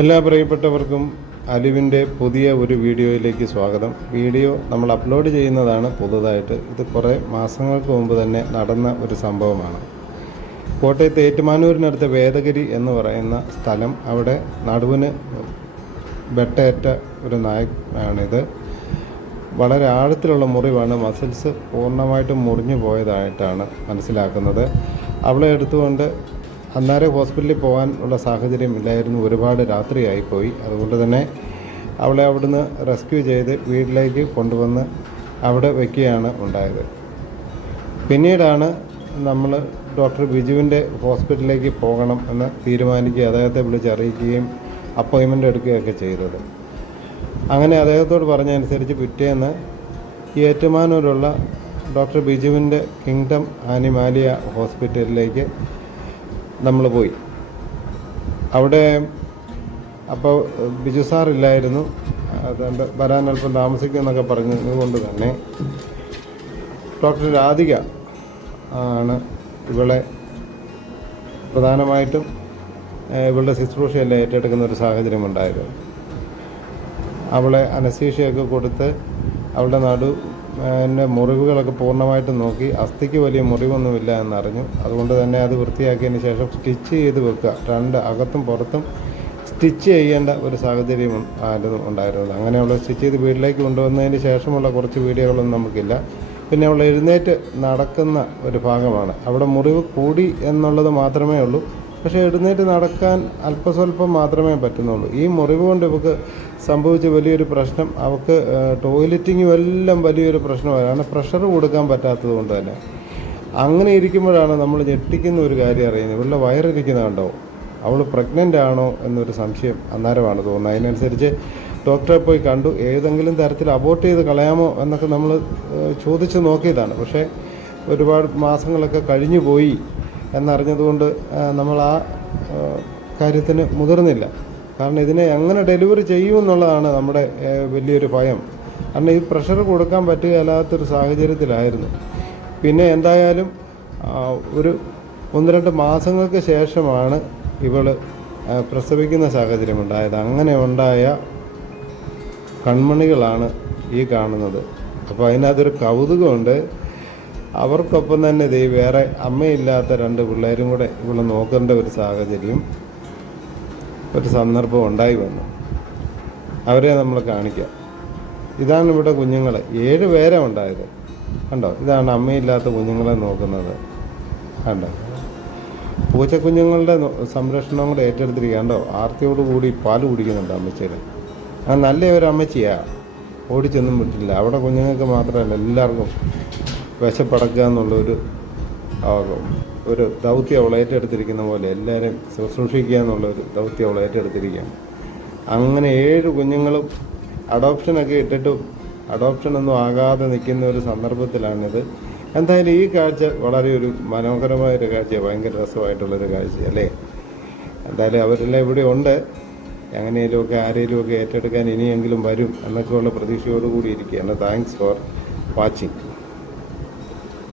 എല്ലാ പ്രിയപ്പെട്ടവർക്കും അലിവിൻ്റെ പുതിയ ഒരു വീഡിയോയിലേക്ക് സ്വാഗതം. വീഡിയോ നമ്മൾ അപ്ലോഡ് ചെയ്യുന്നതാണ് പുതുതായിട്ട്. ഇത് കുറേ മാസങ്ങൾക്ക് മുമ്പ് തന്നെ നടന്ന ഒരു സംഭവമാണ്. കോട്ടയത്ത് ഏറ്റുമാനൂരിനടുത്ത വേദഗിരി എന്ന് പറയുന്ന സ്ഥലം, അവിടെ നടുവിന് വെട്ടേറ്റ ഒരു നായകനാണിത്. വളരെ ആഴത്തിലുള്ള മുറിവാണ്, മസിൽസ് പൂർണ്ണമായിട്ടും മുറിഞ്ഞു പോയതായിട്ടാണ് മനസ്സിലാക്കുന്നത്. അവളെ എടുത്തുകൊണ്ട് അന്നേരം ഹോസ്പിറ്റലിൽ പോകാനുള്ള സാഹചര്യം ഇല്ലായിരുന്നു, ഒരുപാട് രാത്രിയായിപ്പോയി. അതുകൊണ്ട് തന്നെ അവളെ അവിടുന്ന് റെസ്ക്യൂ ചെയ്ത് വീട്ടിലേക്ക് കൊണ്ടുവന്ന് അവിടെ വയ്ക്കുകയാണ് ഉണ്ടായത്. പിന്നീടാണ് നമ്മൾ ഡോക്ടർ ബിജുവിൻ്റെ ഹോസ്പിറ്റലിലേക്ക് പോകണം എന്ന് തീരുമാനിക്കുക, അദ്ദേഹത്തെ വിളിച്ചറിയിക്കുകയും അപ്പോയിൻമെൻ്റ് എടുക്കുകയൊക്കെ ചെയ്തത്. അങ്ങനെ അദ്ദേഹത്തോട് പറഞ്ഞതനുസരിച്ച് പിറ്റേന്ന് ഏറ്റുമാനൂരുള്ള ഡോക്ടർ ബിജുവിൻ്റെ കിങ്ഡം ആനിമാലിയ ഹോസ്പിറ്റലിലേക്ക് നമ്മൾ പോയി. അവിടെ അപ്പോൾ ബിജു സാറില്ലായിരുന്നു, അതുകൊണ്ട് വരാൻ അല്പം താമസിക്കുമെന്നൊക്കെ പറഞ്ഞതുകൊണ്ട് തന്നെ ഡോക്ടർ രാധിക ആണ് ഇവളെ പ്രധാനമായിട്ടും ഇവളുടെ ശുശ്രൂഷയെല്ലാം ഏറ്റെടുക്കുന്ന ഒരു സാഹചര്യം ഉണ്ടായത്. അവളെ അനസ്തീഷ്യയൊക്കെ കൊടുത്ത് അവളുടെ മുറിവുകളൊക്കെ പൂർണ്ണമായിട്ടും നോക്കി. അസ്ഥിക്ക് വലിയ മുറിവൊന്നുമില്ല എന്നറിഞ്ഞു. അതുകൊണ്ട് തന്നെ അത് വൃത്തിയാക്കിയതിന് ശേഷം സ്റ്റിച്ച് ചെയ്ത് വെക്കുക, രണ്ട് അകത്തും പുറത്തും സ്റ്റിച്ച് ചെയ്യേണ്ട ഒരു സാഹചര്യം ആയിരുന്നു ഉണ്ടായിരുന്നത്. അങ്ങനെ അവളെ സ്റ്റിച്ച് ചെയ്ത് വീട്ടിലേക്ക് കൊണ്ടുവന്നതിന് ശേഷമുള്ള കുറച്ച് വീഡിയോകളൊന്നും നമുക്കില്ല. പിന്നെ അവൾ എഴുന്നേറ്റ് നടക്കുന്ന ഒരു ഭാഗമാണ്. അവിടെ മുറിവ് കൂടി എന്നുള്ളത് മാത്രമേ ഉള്ളൂ, പക്ഷേ എഴുന്നേറ്റ് നടക്കാൻ അല്പസ്വല്പം മാത്രമേ പറ്റുന്നുള്ളൂ. ഈ മുറിവ് കൊണ്ട് ഇവർക്ക് സംഭവിച്ച വലിയൊരു പ്രശ്നം, അവൾക്ക് ടോയ്ലറ്റിങ്ങും എല്ലാം വലിയൊരു പ്രശ്നമാണ്. പ്രഷർ കൊടുക്കാൻ പറ്റാത്തത് കൊണ്ട് തന്നെ. അങ്ങനെ ഇരിക്കുമ്പോഴാണ് നമ്മൾ ഞെട്ടിക്കുന്ന ഒരു കാര്യം അറിയുന്നത്. ഇവളുടെ വയറിരിക്കുന്നത് കണ്ടോ, അവൾ പ്രഗ്നൻ്റ് ആണോ എന്നൊരു സംശയം അന്നേരമാണ് തോന്നുന്നത്. അതിനനുസരിച്ച് ഡോക്ടറെ പോയി കണ്ടു. ഏതെങ്കിലും തരത്തിൽ അബോർട്ട് ചെയ്ത് കളയാമോ എന്നൊക്കെ നമ്മൾ ചോദിച്ച് നോക്കിയതാണ്. പക്ഷേ ഒരുപാട് മാസങ്ങളൊക്കെ കഴിഞ്ഞു പോയി എന്നറിഞ്ഞതുകൊണ്ട് നമ്മൾ ആ കാര്യത്തിന് മുതിർന്നില്ല. കാരണം ഇതിനെ എങ്ങനെ ഡെലിവറി ചെയ്യുമെന്നുള്ളതാണ് നമ്മുടെ വലിയൊരു ഭയം. കാരണം ഈ പ്രഷർ കൊടുക്കാൻ പറ്റുകയില്ലാത്തൊരു സാഹചര്യത്തിലായിരുന്നു. പിന്നെ എന്തായാലും ഒരു 1-2 മാസങ്ങൾക്ക് ശേഷമാണ് ഇവൾ പ്രസവിക്കുന്ന സാഹചര്യമുണ്ടായത്. അങ്ങനെ ഉണ്ടായ കൺമണികളാണ് ഈ കാണുന്നത്. അപ്പോൾ അതിനകത്തൊരു കൗതുകമുണ്ട്. അവർക്കൊപ്പം തന്നെ വേറെ അമ്മയില്ലാത്ത 2 പിള്ളേരും കൂടെ ഇവിടെ നോക്കേണ്ട ഒരു സാഹചര്യം, ഒരു സന്ദർഭം ഉണ്ടായി വന്നു. അവരെ നമ്മൾ കാണിക്കാം. ഇതാണ് ഇവിടെ കുഞ്ഞുങ്ങൾ, 7 പേരെ ഉണ്ടായത്. കണ്ടോ, ഇതാണ് അമ്മയില്ലാത്ത കുഞ്ഞുങ്ങളെ നോക്കുന്നത്. കണ്ടോ, പൂച്ചക്കുഞ്ഞുങ്ങളുടെ സംരക്ഷണം കൂടെ ഏറ്റെടുത്തിരിക്കുക. കണ്ടോ, ആർത്തിയോടുകൂടി പാല് കുടിക്കുന്നുണ്ട് അമ്മച്ചിയുടെ. അത് നല്ല ഒരു അമ്മച്ചിയാണ്, ഓടിച്ചൊന്നും വിട്ടില്ല. അവിടെ കുഞ്ഞുങ്ങൾക്ക് മാത്രമല്ല, എല്ലാവർക്കും വിശപ്പടക്കുക എന്നുള്ളൊരു ദൗത്യം അവൾ ഏറ്റെടുത്തിരിക്കുന്ന പോലെ എല്ലാവരെയും ശുശ്രൂഷിക്കുക എന്നുള്ളൊരു ദൗത്യം അവൾ ഏറ്റെടുത്തിരിക്കുകയാണ്. അങ്ങനെ 7 കുഞ്ഞുങ്ങളും അഡോപ്ഷനൊക്കെ ഇട്ടിട്ട് അഡോപ്ഷനൊന്നും ആകാതെ നിൽക്കുന്ന ഒരു സന്ദർഭത്തിലാണിത്. എന്തായാലും ഈ കാഴ്ച വളരെ ഒരു മനോഹരമായൊരു കാഴ്ചയാണ്, ഭയങ്കര രസമായിട്ടുള്ളൊരു കാഴ്ച അല്ലേ. എന്തായാലും അവരെല്ലാം ഇവിടെ ഉണ്ട്. എങ്ങനെയെങ്കിലുമൊക്കെ ആരെങ്കിലുമൊക്കെ ഏറ്റെടുക്കാൻ ഇനിയെങ്കിലും വരും എന്നൊക്കെയുള്ള പ്രതീക്ഷയോടുകൂടി ഇരിക്കുകയാണ്. Thanks for watching.